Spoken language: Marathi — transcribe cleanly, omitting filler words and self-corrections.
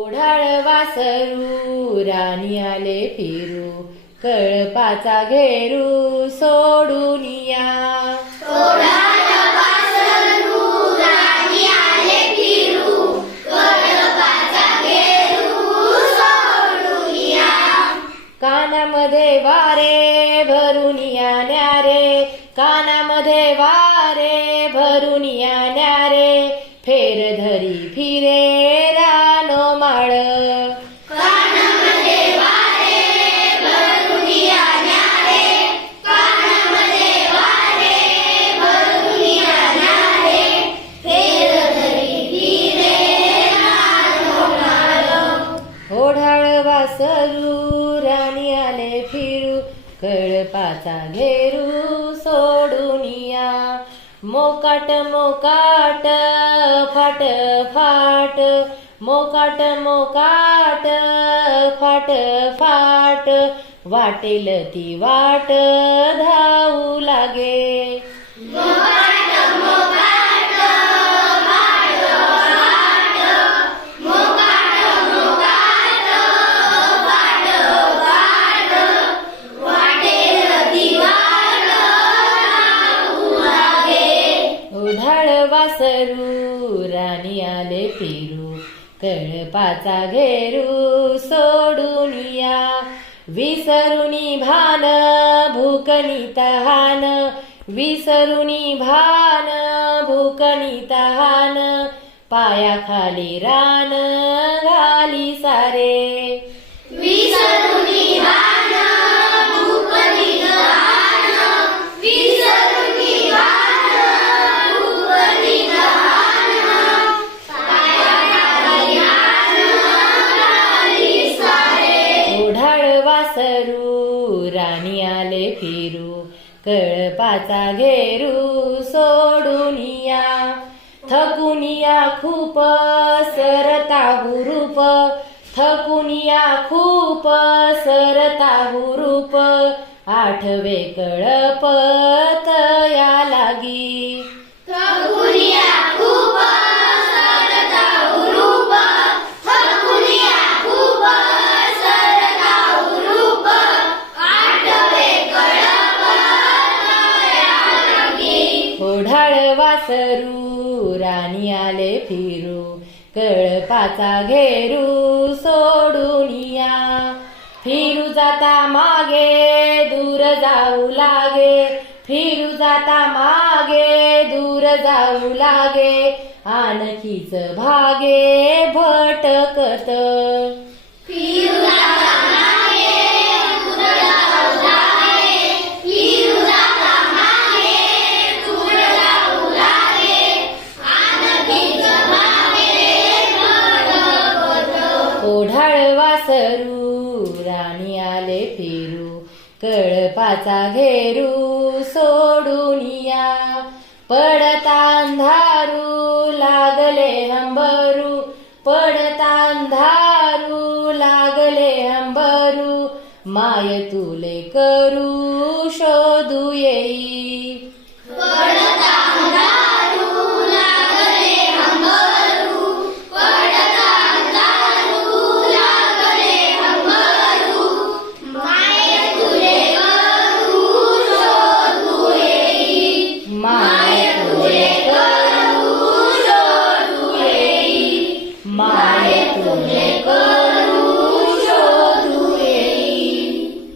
ओढाळ वासरू राणी आले फिरू, कळपाचा घेरू सोडून या. ओढाळ वासरू राणी आले फिरू, कळपाचा घेरू सोडून या. कानामध्ये वारे भरून या न्यारे, कानामध्ये वारे भरून या न्यारे, फेर धरी फिरे रानो माळ. कानामध्ये वारे भरून या न्यारे, कानामध्ये वारे भरून या न्यारे, फेर धरी फिरे रानो माळ. ओढाळ वासरू राणी आले फिरू, कळपाचा घेरू सोडून या. मोकाट मोकाट फाट फाट, मोकाट मोकाट फाट फाट, वाटेल ती वाट धावू लागे. मोकाट मोकाट फाट फाट, मोकाट मोकाट फाट फाट, वाटेल ती वाट धावू लागे. ओढाळ वासरू राणी आले फिरू, कळपाचा घेरू सोडून या. विसरुनी भान भूकनी तहान, विसरुनी भान भूकनी तहान, पायाखाली रान घाली सारे. विसरुनी भान भूकनी तहान, विसरुनी भान भूकनी तहान, पायाखाली रान घाली सारे. ओढाळ वासरू राणी आले फिरू, कळपाचा घेरू सोडून या. थकून या खूप सरता हुरूप, थकून या खूप सरता हुरूप, आठवे कळप तया लागी. थकून या खूप सरता हुरूप, थकून या खूप सरता हुरूप, आठवे कळप तया लागी. ओढाळ वासरू राणी आले फिरू, कळपाचा घेरू सोडून या. फिरू जाता मागे दूर जाऊ लागे, फिरू जाता मागे दूर जाऊ लागे, आणखीच भागे भटकत. फिरू जाता मागे दूर जाऊ लागे, फिरू जाता मागे दूर जाऊ लागे, आणखीच भागे भटकत. ओढाळ वासरू राणी आले फिरू, कळपाचा घेरू सोडून या. पडता अंधारू लागले हंबरू, पडता अंधारू लागले हंबरू, माय तुले करू शोधू येई. पडता अंधारू लागले हंबरू, पडता अंधारू लागले हंबरू, माय तुले करू शोधू येई. माय तुले करू शोधू येई. माय तुले